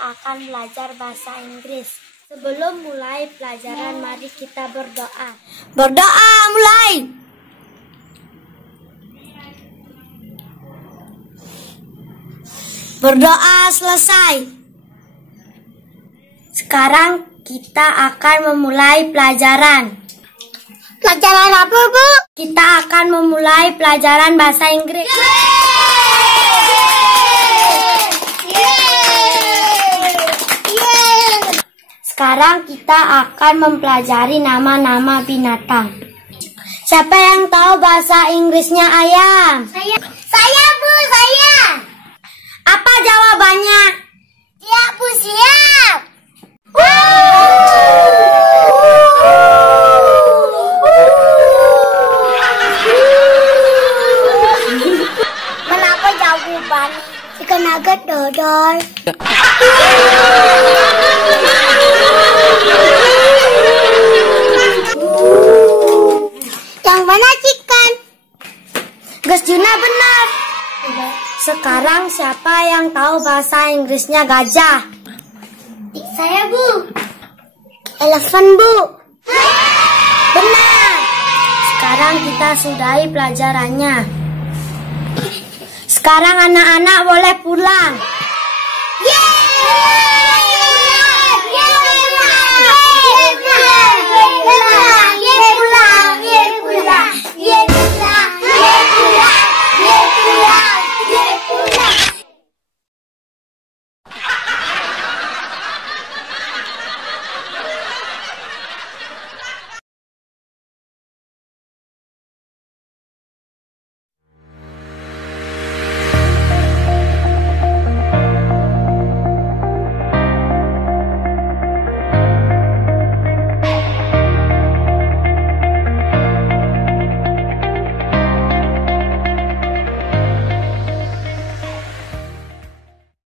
akan belajar bahasa Inggris. Sebelum mulai pelajaran, mari kita berdoa. Berdoa mulai. Berdoa selesai. Sekarang kita akan memulai pelajaran. Pelajaran apa, Bu? Kita akan memulai pelajaran bahasa Inggris. Sekarang kita akan mempelajari nama-nama binatang. Siapa yang tahu bahasa Inggrisnya ayam? Saya, Bu, saya. Apa jawabannya? Siap, Bu, siap. Kenapa jawaban? Ikan nugget dodol. Yang mana chicken? Gus Juna benar. Sekarang siapa yang tahu bahasa Inggrisnya gajah? Saya, Bu. Elephant, Bu. Benar. Sekarang kita sudahi pelajarannya. Sekarang anak-anak boleh pulang.